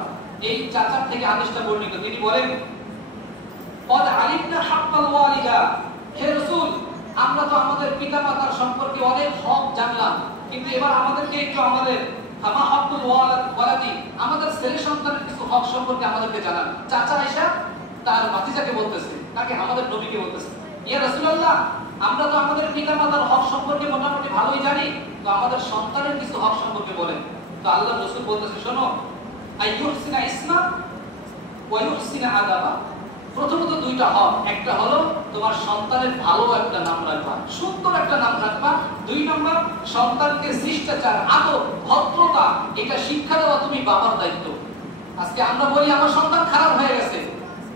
এই চাচার থেকে হাদিসটা বর্ণিত। তিনি বলেন قد علمنا حق الوالدة, হে রাসূল আমরা তো আমাদের পিতামাতার সম্পর্কে অনেক হক জানলাম, কিন্তু এবার আমাদেরকে একটু আমাদের আমা হকুল ওয়ালাদি, আমাদের ছেলে সন্তানের কিছু হক সম্পর্কে আমাদেরকে জানান। চাচা আয়েশা তার ভাতিজাকে বলতেছে, তাকে আমাদের নবীকে বলতেছে, ইয়া রাসূলুল্লাহ আমরা তো আমাদের পিতামাতার হক সম্পর্কে মোটামুটি ভালোই জানি, তো আমাদের সন্তানের কিছু হক সম্পর্কে বলেন। তো আল্লাহর রাসূল বলতেছে, শোনো, আইয়ুহসিনা ইসমা ওয়া ইউহসিনা আদাবা। প্রথমত দুইটা হক, একটা হলো তোমার সন্তানের ভালো একটা নাম রাখবা, সুন্দর একটা নাম রাখবা। 2 নম্বর সন্তানকে শিষ্টাচার, আদব, ভদ্রতা এটা শিক্ষা দেওয়া তুমি বাবার দায়িত্ব। আজকে আমরা বলি আমার সন্তান খারাপ হয়ে গেছে,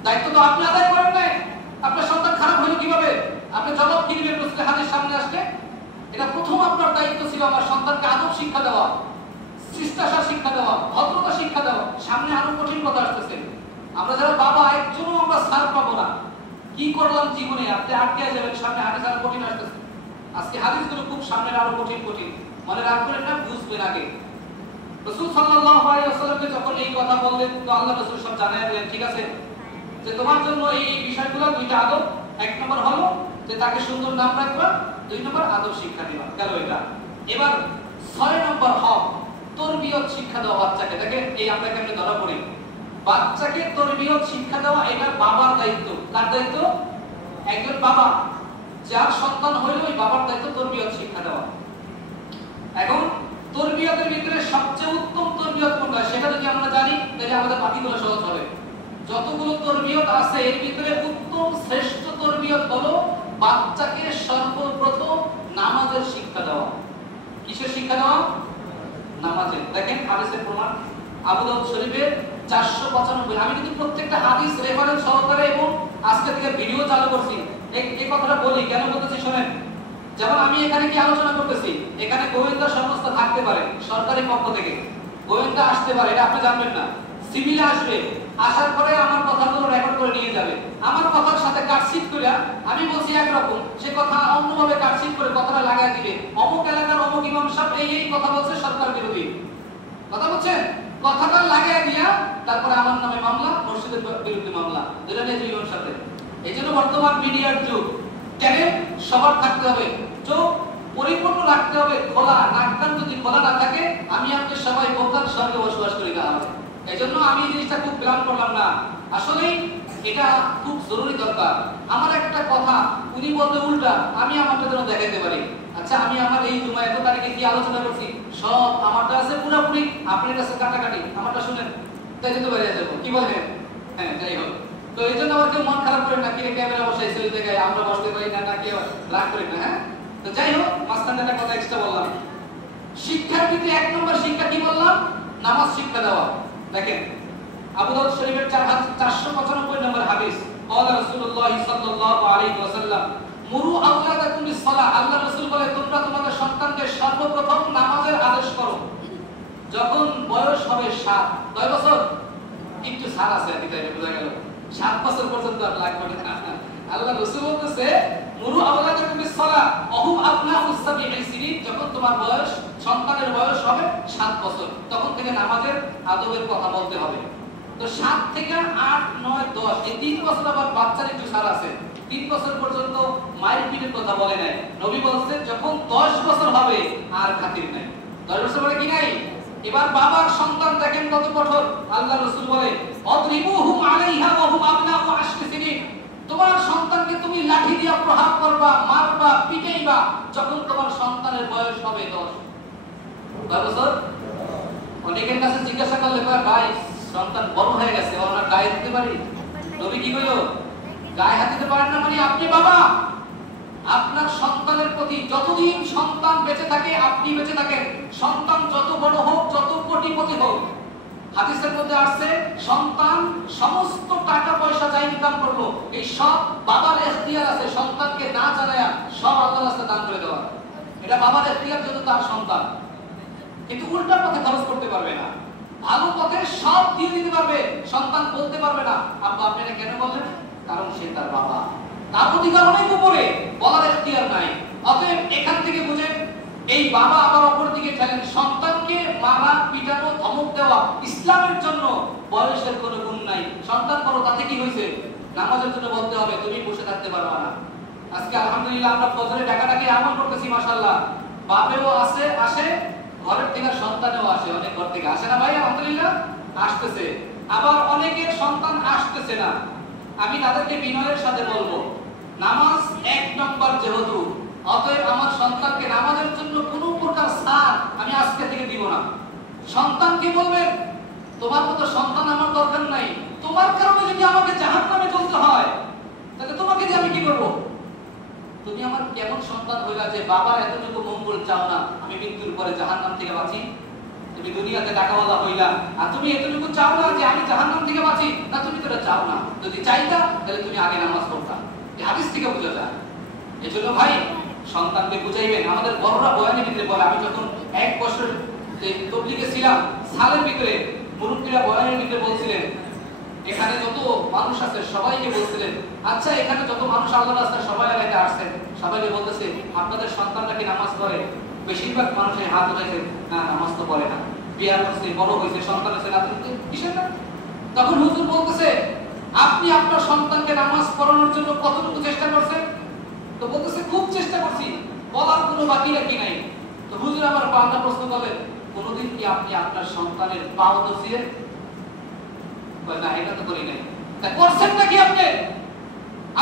দায়িত্ব তো আপনি আদায় করেন নাই। আপনার সন্তান খারাপ হলো কিভাবে? আপনি জবাব কি দিবেন রাসূলের হাদিস সামনে আসলে? এটা প্রথম আপনার দায়িত্ব ছিল আমার সন্তানকে আদব শিক্ষা দেওয়া, শিষ্টাচার শিক্ষা দেওয়া, ভদ্রতা শিক্ষা দেওয়া। সামনে আরো কঠিন কথা আসতেছে, আমরা যারা বাবা একজনও আমরা ছাড় পাবো না। কি করলাম জীবনে আপনি আটকে যাবেন, সামনে হাদিস আরো কঠিন আসতেছে। আজকে হাদিসগুলো খুব সামনে আরো কঠিন কঠিন, মনে রাখবেন না, বুঝবেন আগে। রাসূল সাল্লাল্লাহু আলাইহি ওয়াসাল্লামকে যখন এই কথা বললেন, তো আল্লাহ রাসূল সব জানায় দিলেন, ঠিক আছে যে তোমার জন্য এই বিষয়গুলো দুইটা আদব, 1 নম্বর হলো যে তাকে সুন্দর নাম রাখবা, 2 নম্বর আদব শিক্ষা দিবা। গেল এটা। এবার 6 নম্বর হক, তরবিয়ত শিক্ষা দেওয়া বাচ্চাকে। দেখেন এই আমরা কেমনে ধরা পড়ি, বাচ্চাকে তরবিয়ত শিক্ষা দেওয়া এটা বাবার দায়িত্ব। কার দায়িত্ব? একজন বাবা, যার সন্তান হইলো ওই বাবার দায়িত্ব তরবিয়ত শিক্ষা দেওয়া। এখন তরবিয়তের ভিতরে সবচেয়ে উত্তম তরবিয়ত কোনটা সেটা যদি আমরা জানি তাহলে আমাদের বাকিগুলো সহজ হবে। যতগুলো তরবিয়ত আছে এর ভিতরে উত্তম শ্রেষ্ঠ তরবিয়ত হলো বাচ্চাকে সর্বপ্রথম নামাজের শিক্ষা দেওয়া। কিসের শিক্ষা দেওয়া? নামাজের। দেখেন হাদিসের প্রমাণ আবু দাউদ শরীফের 495। আমি কিন্তু প্রত্যেকটা হাদিস রেফারেন্স সহকারে এবং আজকে থেকে ভিডিও চালু করছি। এই কথাটা বলি কেন বলতেছি শুনেন। যেমন আমি এখানে কি আলোচনা করতেছি, এখানে গোয়েন্দা সংস্থা থাকতে পারে, সরকারি পক্ষ থেকে গোয়েন্দা আসতে পারে, এটা আপনি জানবেন না। সিভিল আসবে, আসার পরে আমার কথাগুলো রেকর্ড করে নিয়ে যাবে। আমার কথার সাথে কাটশিট করে আমি বলছি একরকম, সে কথা অন্যভাবে কাটশিট করে কথাটা লাগায় দিবে। অমুক এলাকার অমুক ইমাম সাহেব এই কথা বলছে সরকার বিরোধী কথা বলছেন, কথাটা লাগায় দিয়া তারপরে আমার নামে মামলা, মসজিদের বিরুদ্ধে মামলা, দুইটা নিয়ে দুই ইমাম সাহেব। এই জন্য বর্তমান মিডিয়ার যুগ, ট্যালেন্ট সবার থাকতে হবে, চোখ পরিপূর্ণ রাখতে হবে খোলা, নাক কান যদি খোলা না থাকে আমি আপনি সবাই বোকার সঙ্গে বসবাস করি না হবে। এই জন্য আমি এই জিনিসটা খুব প্ল্যান করলাম না, আসলেই এটা খুব জরুরি দরকার। আমার একটা কথা উনি বলতে উল্টা, আমি আমারটা যেন দেখাইতে পারি। আচ্ছা আমি আমার এই জুমা এত তারিখে কি আলোচনা করছি সব আমারটা আছে পুরোপুরি, আপনার কাছে কাটাকাটি, আমারটা শুনেন তাই যেতে বাইরে যাবো, কি বলেন? হ্যাঁ যাই হোক। তো এই জন্য আমার কেউ মন খারাপ করেন না, কিনে ক্যামেরা বসাইছে ওই জায়গায় আমরা বসতে পারি না, কেউ রাগ করেন না। হ্যাঁ তো যাই হোক, শিক্ষার ভিতরে এক নম্বর শিক্ষা কি বললাম? নামাজ শিক্ষা দেওয়া। দেখেন আবু দাউদ শরীফের 4495 নম্বর হাদিস, ক্বালা রাসূলুল্লাহ সাল্লাল্লাহু আলাইহি ওয়াসাল্লাম মুরু আওলাদাকুম বিস-সালাহ, আল্লাহ রাসূল বলে তোমরা তোমাদের সন্তানকে সর্বপ্রথম নামাজের আদেশ করো যখন বয়স হবে 7। কয় বছর? একটু ছাড় আছে এদিকে বোঝা গেল 7 বছর পর্যন্ত আর লাগবে না। আল্লাহ রাসূল বলতেছে মুরু আওলাদাকুম বিস-সালাহ ওহুম আবনাউস সাবঈ সিনিন, যখন তোমার বয়স, সন্তানের বয়স হবে 7 বছর, তখন থেকে নামাজের আদবের কথা বলতে হবে। তো 7 থেকে 8, 9, 10 এই 3 বছর আবার বাচ্চার একটু ছাড় আছে। 3 বছর পর্যন্ত মায়ের পিঠের কথা বলে নাই। নবী বলেছেন যখন 10 বছর হবে আর খাতির নাই। 10 বছর বলে কি নাই? এবার বাবার সন্তান দেখেন কত কঠোর। আল্লাহ রাসূল বলে অদ্রিবুহুম আলাইহা ওয়া হুম আবনাউ 10 সিনিন, তোমার সন্তানকে তুমি লাঠি দিয়ে প্রহার করবা, মারবা, পিটাইবা যখন তোমার সন্তানের বয়স হবে 10 বছর। অনেকের কাছে জিজ্ঞাসা করলে ভাই সন্তান বড় হয়ে গেছে, ওনার গায়ে দিতে পারি? নবী কি কইলো? গায়ে হাত দিতে পারেন না মানে আপনি বাবা, আপনার সন্তানের প্রতি যতদিন সন্তান বেঁচে থাকে আপনি বেঁচে থাকেন, সন্তান যত বড় হোক, যত কোটিপতি হোক, হাদিসের মধ্যে আসছে সন্তান সমস্ত টাকা পয়সা যা ইনকাম করলো এই সব বাবার এখতিয়ার আছে সন্তানকে না জানায়া সব আল্লাহর রাস্তায় দান করে দেওয়া। এটা বাবার এখতিয়ার জন্য তার সন্তান, কিন্তু উল্টা পথে খরচ করতে পারবে না। ভালো পথে সব দিয়ে দিতে পারবে, সন্তান বলতে পারবে না আব্বা আপনি এটা কেন বলেন, কারণ সে তার বাবা, তার অধিকার অনেক উপরে, বলার এখতিয়ার নাই। অতএব এখান থেকে বুঝেন এই বাবা আবার অপর দিকে ঠেলেন। সন্তানকে মারা, পিটানো, ধমক দেওয়া ইসলামের জন্য বয়সের কোনো গুণ নাই। সন্তান বড় তাতে কি হয়েছে? নামাজের জন্য বলতে হবে, তুমি বসে থাকতে পারবা না। আজকে আলহামদুলিল্লাহ আমরা ফজরে ডাকাডাকি আমল করতেছি, মাশাআল্লাহ, বাপেও আসে ঘরের থেকে, সন্তানেও আসে, অনেক ঘর থেকে আসে না ভাই, আলহামদুলিল্লাহ আসতেছে। আবার অনেকের সন্তান আসতেছে না। আমি তাদেরকে বিনয়ের সাথে বলবো নামাজ 1 নম্বর যেহেতু, অতএব আমার সন্তানকে নামাজের জন্য কোনো প্রকার ছাড় আমি আজকে থেকে দিব না। সন্তানকে বলবেন তোমার মতো সন্তান আমার দরকার নাই, তোমার কারণে যদি আমাকে জাহান্নামে চলতে হয় তাহলে তোমাকে দিয়ে আমি কি করব? তুমি আমার কেমন সন্তান হইলা যে বাবার এতটুকু মঙ্গল চাও না আমি মৃত্যুর পরে জাহান্নাম থেকে বাঁচি? তুমি দুনিয়াতে টাকাওয়ালা হইলা আর তুমি এতটুকু চাও না যে আমি জাহান্নাম থেকে বাঁচি? না, তুমি তো এটা চাও না। যদি চাইতা তাহলে তুমি আগে নামাজ পড়তা। এই হাদিস থেকে বোঝা যায়। এজন্য ভাই সন্তানকে বুঝাইবেন। আমাদের বড়রা বয়ানের ভিতরে বলে, আমি যখন 1 বছর তবলিগে ছিলাম, সালের ভিতরে মুরব্বীরা বয়ানের ভিতরে বলছিলেন এখানে যত মানুষ আছে সবাইকে বলছিলেন, আচ্ছা এখানে যত মানুষ আল্লাহর রাস্তায় সবাই এলাকাতে আসছেন, সবাইকে বলতেছে আপনাদের সন্তানরা কি নামাজ পড়ে? বেশিরভাগ মানুষের হাত উঠাইছে, না নামাজ তো পড়ে না, বিয়ে করছে, বড় হয়েছে, সন্তান আছে, রাতে কিসের না? তখন হুজুর বলতেছে আপনি আপনার সন্তানকে নামাজ পড়ানোর জন্য কতটুকু চেষ্টা করছেন? তো বলতেছে খুব চেষ্টা করছি, বলার কোনো বাকি রাখি নাই। তো হুজুর আমার পাল্টা প্রশ্ন করলেন, কোনদিন কি আপনি আপনার সন্তানের পাও ধরছিলেন? না, এটা তো করি নাই। তা করছেন নাকি আপনি?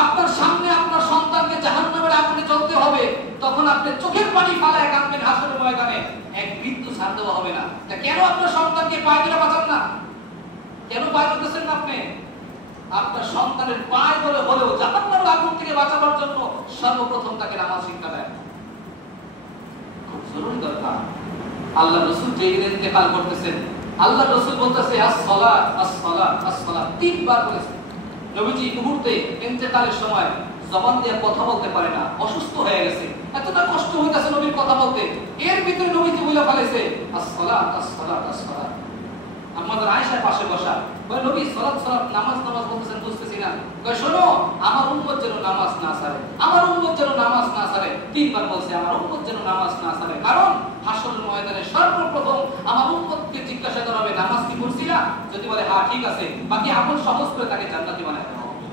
আপনার সামনে আপনার সন্তানকে জাহান্নামের আগুনে জ্বলতে হবে, তখন আপনি চোখের পানি ফালায় কাঁদবেন হাসরের ময়দানে, এক বিন্দু ছাড় দেওয়া হবে না। তা কেন আপনার সন্তানকে পায়ে ধরে বাঁচান না? কেন পায়ে ধরতেছেন না আপনি? আপনার সন্তানের পায়ে ধরে হলেও জাহান্নামের আগুন থেকে বাঁচাবার জন্য সর্বপ্রথম তাকে নামাজ শিক্ষা দেয়। খুব জরুরি দরকার। আল্লাহ রাসূল যেই দিন ইন্তেকাল করতেছেন, আল্লাহ রাসূল বলতেছে আস-সালাত আস-সালাত আস-সালাত 3 বার বলেছেন। নবীজি মুহূর্তে ইন্তেকালের সময় জবান দিয়ে কথা বলতে পারে না, অসুস্থ হয়ে গেছে, এতটা কষ্ট হইতাছে নবীর কথা বলতে। এর ভিতরে নবীজি বলে ফেলেছে আস-সালাত আস-সালাত আস-সালাত। আমাদের আয়েশার পাশে বসা, বলে নবী সালাত সালাত নামাজ নামাজ বলতেছেন বুঝতেছি না। কয় শোনো, আমার উম্মত যেন নামাজ না ছাড়ে, আমার উম্মত যেন নামাজ না ছাড়ে। 3 বার বলছে আমার উম্মত যেন নামাজ না ছাড়ে, কারণ হাসরের ময়দানে সর্বপ্রথম আমার উম্মতকে জিজ্ঞাসা করা হবে নামাজ কি পড়ছিলা? যদি বলে হ্যাঁ ঠিক আছে, বাকি আমল সহজ করে তাকে জান্নাতি বানায় দেওয়া হবে।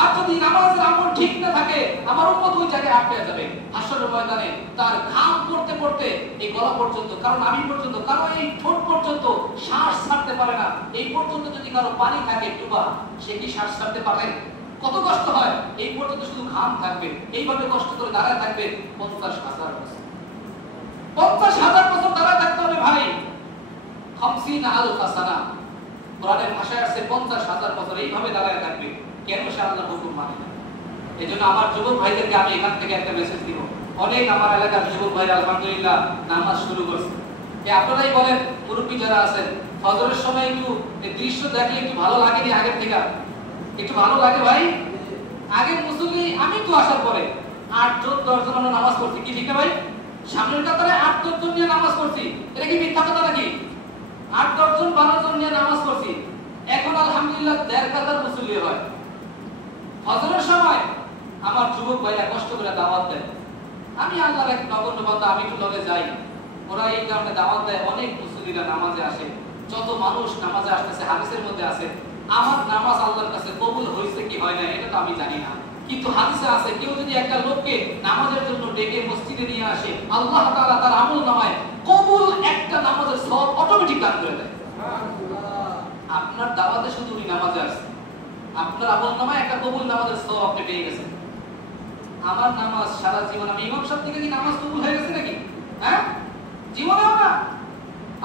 আর যদি নামাজের আমল ঠিক না থাকে আমার উম্মত ওই জায়গায় আটকে যাবে হাসরের ময়দানে। তার ঘাম পড়তে পড়তে এই গলা পর্যন্ত, কারণ আমি পর্যন্ত, কারণ এই ঠোঁট পর্যন্ত শ্বাস ছাড়তে পারে না। এই পর্যন্ত যদি কারো পানি থাকে ডুবা, সে কি শ্বাস ছাড়তে পারে? কত কষ্ট হয়। এই পর্যন্ত শুধু ঘাম থাকবে, এইভাবে কষ্ট করে দাঁড়ায় থাকবে 50,000 বছর। 50,000 বছর দাঁড়ায় থাকতে হবে ভাই। 50,000 সানা কোরআনের ভাষায় আছে 50,000 বছর এইভাবে দাঁড়ায় থাকবে। কেন সে আল্লাহর হুকুম মানে না? এজন্য আমার যুবক ভাইদেরকে আমি এখান থেকে একটা মেসেজ দিব। অনেক আমার এলাকার যুবক ভাইরা আলহামদুলিল্লাহ নামাজ শুরু করছে, আপনারাই বলেন মুরব্বী যারা আছেন, ফজরের সময় একটু এই দৃশ্য দেখলে একটু ভালো লাগেনি আগের থেকে? একটু ভালো লাগে ভাই? আগে মুসল্লি আমি তো আসার পরে 8 জন 10 জন আমরা নামাজ পড়ছি, কি ঠিক না ভাই? সামনের কাতারে 8-10 জন নিয়ে নামাজ পড়ছি, এটা কি মিথ্যা কথা নাকি? 8-10 জন 12 জন নিয়ে নামাজ পড়ছি, এখন আলহামদুলিল্লাহ 1.5 কাতার মুসল্লি হয়। ফজরের সময় আমার যুবক ভাইরা কষ্ট করে দাওয়াত দেয়, আমি আল্লাহর এক নগণ্য বান্দা, আমি একটু লগে যাই, ওরা এই কারণে দাওয়াত দেয়, অনেক মুসল্লিরা নামাজে আসে। যত মানুষ নামাজে আসতেছে হাদিসের মধ্যে আছে আমার নামাজ আল্লাহর কাছে কবুল হয়েছে কি হয় না এটা তো আমি জানি না, কিন্তু হাদিসে আছে কেউ যদি একটা লোককে নামাজের জন্য ডেকে মসজিদে নিয়ে আসে, আল্লাহ তাআলা তার আমলনামায় কবুল একটা নামাজের সওয়াব অটোমেটিক দান করে দেয়। আপনার দাওয়াতে শুধু উনি নামাজে আসছে, আপনার আমলনামায় একটা কবুল নামাজের সওয়াব আপনি পেয়ে গেছেন। আমার নামাজ সারা জীবন, আমি ইমাম সাহেব থেকে কি নামাজ কবুল হয়ে গেছে নাকি? হ্যাঁ, জীবনেও না।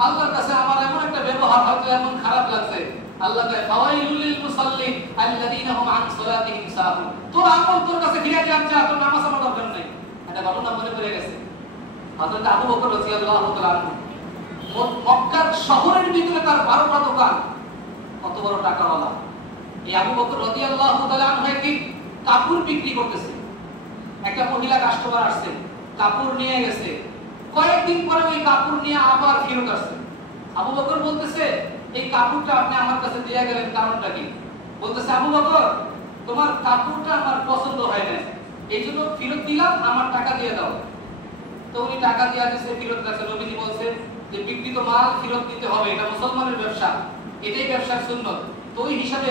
আল্লাহর কাছে আমার এমন একটা ব্যবহার হয়তো এমন খারাপ লাগছে, আল্লাহ কয় ফাওয়াইলুল লিল মুসাল্লিন আল্লাযীনা হুম আন সালাতিহিম সাহুন। তোর আমল তোর কাছে ফিরে দিলাম, যা, তোর নামাজ আমার দরকার নাই। এটা ঘটনা মনে পড়ে গেছে। হযরত আবু বকর রাদিয়াল্লাহু তাআলা আনহু মক্কার শহরের ভিতরে তার 12টা দোকান, কত বড় টাকাওয়ালা। এই আবু বকর রাদিয়াল্লাহু তাআলা আনহু একদিন কাপড় বিক্রি করতেছে, একটা মহিলা কাস্টমার আসছে, কাপড় নিয়ে গেছে, কয়েকদিন পরে ওই কাপড় নিয়ে আবার ফেরত আসছে। আবু বকর বলতেছে এই কাপড়টা আপনি আমার কাছে দিয়ে গেলেন, কারণটা কি? বলতেছে আবু বকর তোমার কাপড়টা আমার পছন্দ হয় না, এইজন্য ফেরত দিলাম, আমার টাকা দিয়ে দাও। তো উনি টাকা দিয়ে দিয়েছে, ফেরত রাখছে। নবীজি বলছে যে বিক্রিত মাল ফেরত দিতে হবে, এটা মুসলমানের ব্যবসা, এটাই ব্যবসার সুন্নত। তো ওই হিসাবে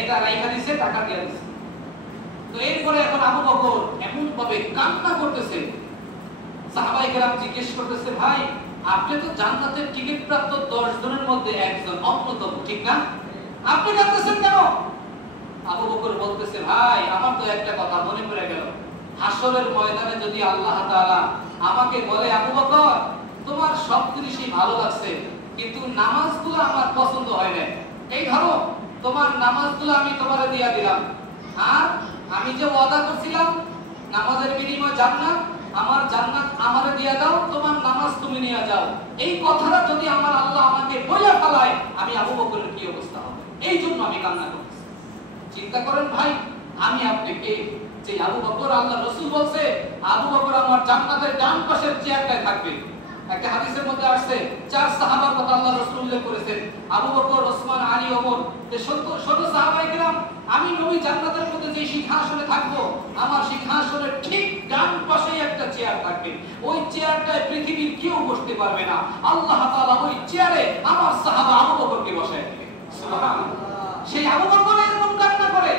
এটা রাইখা দিয়েছে, টাকা দিয়ে দিয়েছে। তো এরপরে এখন আবু বকর এমন ভাবে কান্না করতেছে, সাহাবায়ে কেরাম জিজ্ঞেস করতেছে ভাই আপনি তো জান্নাতের টিকিট প্রাপ্ত 10 জনের মধ্যে একজন, অন্যতম, ঠিক না? আপনি কাঁদতেছেন কেন? আবু বকর বলতেছে ভাই আমার তো একটা কথা মনে পড়ে গেল, হাসরের ময়দানে যদি আল্লাহ তাআলা আমাকে বলে আবু বকর তোমার সব জিনিসই ভালো লাগছে কিন্তু নামাজগুলো আমার পছন্দ হয় না, এই ধরো তোমার নামাজগুলো আমি তোমারে দিয়া দিলাম, আর আমি যে ওয়াদা করছিলাম নামাজের বিনিময়ে জান্নাত, আমার জান্নাত আমারে দিয়া দাও, তোমার নামাজ তুমি নিয়ে যাও, এই কথাটা যদি আমার আল্লাহ আমাকে বলে ফেলায় আমি আবু বকরের কি অবস্থা হবে? এই জন্য আমি কান্না করতেছি। চিন্তা করেন ভাই, আমি আপনাকে যে আবু বকর, আল্লাহ রাসূল বলছে আবু বকর আমার জান্নাতের ডান পাশের চেয়ারটায় থাকবে। একটা হাদিসের মধ্যে আসছে 4 সাহাবার কথা আল্লাহ রাসূল উল্লেখ করেছেন, আবু বকর, ওসমান, আলী, ওমর, যে 70 সাহাবায়ে কেরাম। আমি নবী জান্নাতের মধ্যে যে সিংহাসনে থাকবো আমার সিংহাসনের ঠিক ডান পাশেই একটা চেয়ার থাকবে, ওই চেয়ারটায় পৃথিবীর কেউ বসতে পারবে না, আল্লাহ তাআলা ওই চেয়ারে আমার সাহাবা আবু বকরকে বসায় দিবেন। সুবহানাল্লাহ। সেই আবু বকর এরকম কান্না করে।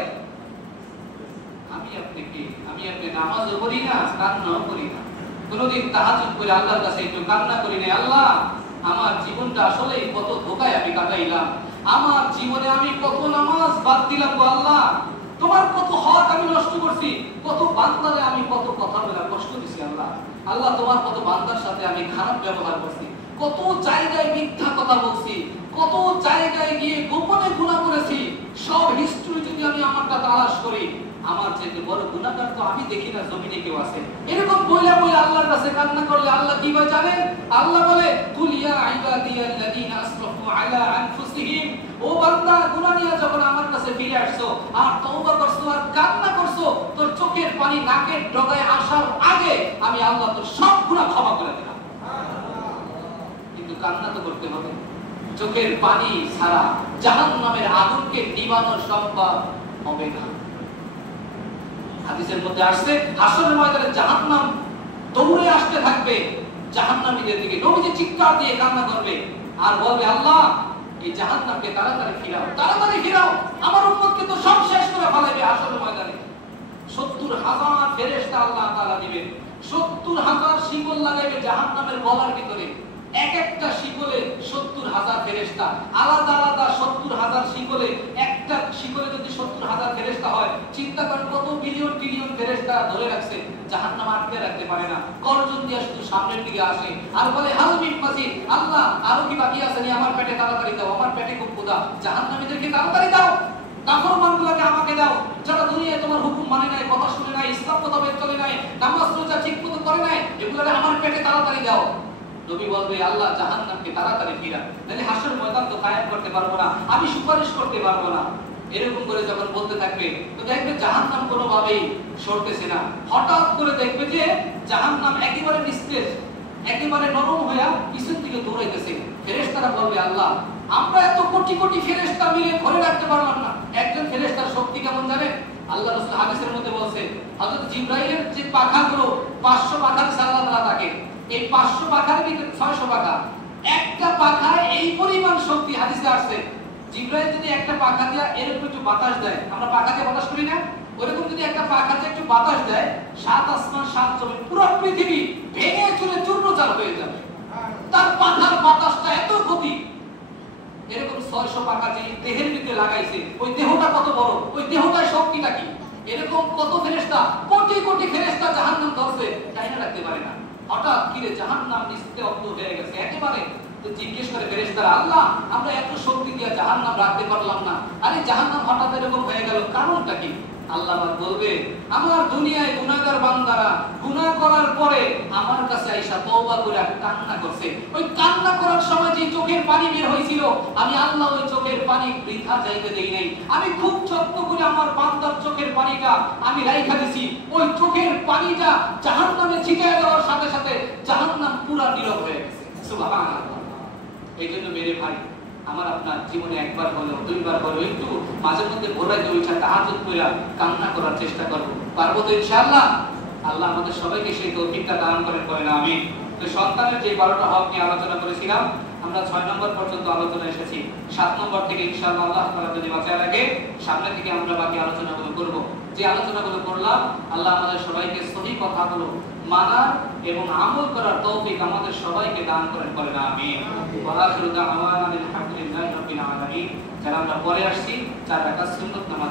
আমি আপনি নামাজও পড়ি না, কান্নাও করি না, কোনদিন তাহাজ্জুদ করে আল্লাহর কাছে একটু কান্না করি না, আল্লাহ আমার জীবনটা আসলে কত ধোঁকায় আমি কাটাইলাম, আমার জীবনে আমি কত নামাজ বাদ দিলাম গো আল্লাহ, তোমার কত হক আমি নষ্ট করছি, কত বান্দারে আমি কত কথা বলে কষ্ট দিছি আল্লাহ, আল্লাহ তোমার কত বান্দার সাথে আমি খারাপ ব্যবহার করছি, কত জায়গায় মিথ্যা কথা বলছি, কত জায়গায় গিয়ে গোপনে গুনাহ করেছি, সব হিস্ট্রি যদি আমি আমারটা তালাশ করি আমার চাইতে বড় গুনাহগার তো আমি দেখি না জমিনে কেউ আছে। এরকম বইলা আল্লাহর কাছে কান্না করলে আল্লাহ কি বলে জানেন? আল্লাহ বলে কুল ইয়া ইবাদিয়াল্লাযীনা আসরাফু আলা আনফুসিহিম, ও বান্দা গুনাহ নিয়ে যখন আমার কাছে ফিরে আসছো আর তওবা করছো আর কান্না করছো, তোর চোখের পানি নাকের ডগায় আসার আগে আমি আল্লাহ তোর সব গুনাহ ক্ষমা করে দিলাম। কিন্তু কান্না তো করতে হবে, চোখের পানি ছাড়া জাহান্নামের আগুনকে নিভানো সম্ভব হবে না। হাদিসের মধ্যে আসছে হাসরের ময়দানে জাহান্নাম দৌড়ে আসতে থাকবে জাহান্নামীদের দিকে, নবীজি চিৎকার দিয়ে কান্না করবে আর বলবে আল্লাহ এই জাহান্নামকে তাড়াতাড়ি ফিরাও, তাড়াতাড়ি ফিরাও, আমার উম্মতকে তো সব শেষ করে ফেলাবে। হাসরের ময়দানে 70,000 ফেরেশতা আল্লাহ তাআলা দিবেন, 70,000 শিকল লাগাইবে জাহান্নামের গলার ভিতরে, এক একটা শিকলে 70,000 ফেরেশতা, আলাদা আলাদা 70,000 শিকলে, একটা শিকলে যদি 70,000 ফেরেশতা হয় চিন্তা করেন কত বিলিয়ন ট্রিলিয়ন ফেরেশতা ধরে রাখছে, জাহান্নাম আটকে রাখতে পারে না, গর্জন দিয়ে শুধু সামনের দিকে আসে আর বলে হাল মিন মাজিদ, আল্লাহ আরো কি বাকি আছে নি, আমার পেটে তাড়াতাড়ি দাও, আমার পেটে খুব ক্ষুধা, জাহান্নামীদেরকে তাড়াতাড়ি দাও, নাফরমানগুলোকে আমাকে দাও, যারা দুনিয়ায় তোমার হুকুম মানে নাই, কথা শুনে নাই, ইসলাম মোতাবেক চলে নাই, নামাজ রোজা ঠিকমতো করে নাই, এগুলোরে আমার পেটে তাড়াতাড়ি দাও। নবী বলবে আল্লাহ জাহান্নামকে তাড়াতাড়ি ফিরা, নাহলে হাসর ময়দান তো কায়েম করতে পারবো না, আমি সুপারিশ করতে পারবো না। এরকম করে যখন বলতে থাকবে তো দেখবে জাহান্নাম কোনোভাবেই সরতেছে না। হঠাৎ করে দেখবে যে জাহান্নাম একেবারে নিস্তেজ, একেবারে নরম হয়ে পিছন দিকে দৌড়াইতেছে। ফেরেশতারা বলবে আল্লাহ আমরা এত কোটি কোটি ফেরেশতা মিলে ধরে রাখতে পারলাম না। একজন ফেরেশতার শক্তি কেমন জানেন? আল্লাহ রাসূল হাদিসের মধ্যে বলেছে হযরত জিবরাইলের যে পাখাগুলো 500 পাখার আল্লাহ তাআলা থাকে, এই 500 পাখার ভিতরে 600 পাখা, একটা পাখায় এই পরিমাণ শক্তি। হাদিসে আছে জিবরাইল যদি একটা পাখা দিয়ে এরকম একটু বাতাস দেয়, আমরা পাখা দিয়ে বাতাস করি না, ওরকম যদি একটা পাখা দিয়ে একটু বাতাস দেয়, সাত আসমান সাত জমিন পুরো পৃথিবী ভেঙে চুরে চূর্ণচার হয়ে যাবে। তার পাখার বাতাসটা এত গতি। এরকম 600 পাখা যে দেহের ভিতরে লাগাইছে, ওই দেহটা কত বড়, ওই দেহটার শক্তিটা কি? এরকম কত ফেরেশতা, কোটি কোটি ফেরেশতা জাহান্নাম ধরছে, তাই না রাখতে পারে না। হঠাৎ কি রে জাহান্নাম নিস্তব্ধ হয়ে গেছে একেবারে। তো জিজ্ঞেস করে ফেরেশতারা আল্লাহ আমরা এত শক্তি দিয়ে জাহান্নাম রাখতে পারলাম না, আরে জাহান্নাম হঠাৎ এরকম হয়ে গেল, কারণটা কি? আল্লাহ বলবে আমার দুনিয়ায় গুনাহগার বান্দারা গুনাহ করার পরে আমার কাছে আইসা তওবা করে কান্না করছে, ওই কান্না করার সময় যে চোখের পানি বের হয়েছিল আমি আল্লাহ ওই চোখের পানি বৃথা যাইতে দেই নাই। আমি খুব যত্ন করে আমার বান্দার চোখের পানিটা আমি রাইখা দিছি, ওই চোখের পানিটা জাহান্নামে ছিটিয়ে দেওয়ার সাথে সাথে জাহান্নাম পুরা নীরব হয়ে গেছে। সুবহানাল্লাহ। এইজন্য মেরে ভাই আমার আপনার জীবনে একবার হলো দুইবার হলো একটু মাঝে মধ্যে ভোরাইতে উঠা তাহাজ্জুদ কইরা কান্না করার চেষ্টা করব, পারবো তো ইনশাআল্লাহ? আল্লাহ আমাদের সবাইকে সেই তৌফিকটা দান করেন, বলেন আমিন। তো সন্তানের যে 12টা হক নিয়ে আলোচনা করেছিলাম, আমরা 6 নম্বর পর্যন্ত আলোচনা এসেছি। 7 নম্বর থেকে ইনশাআল্লাহ আল্লাহ তাআলা যদি বাঁচায় রাখে সামনে থেকে আমরা বাকি আলোচনাগুলো করব। যে আলোচনাগুলো করলাম আল্লাহ আমাদের সবাইকে সহি কথাগুলো মানার এবং আমল করার তৌফিক আমাদের সবাইকে দান করেন, বলেন আমিন। ওয়া আখিরু দাওয়ানা আলহামদুলিল্লাহি রাব্বিল আলামিন। যারা আমরা পরে আসছি 4 রাকাত সুন্নাত নামাজ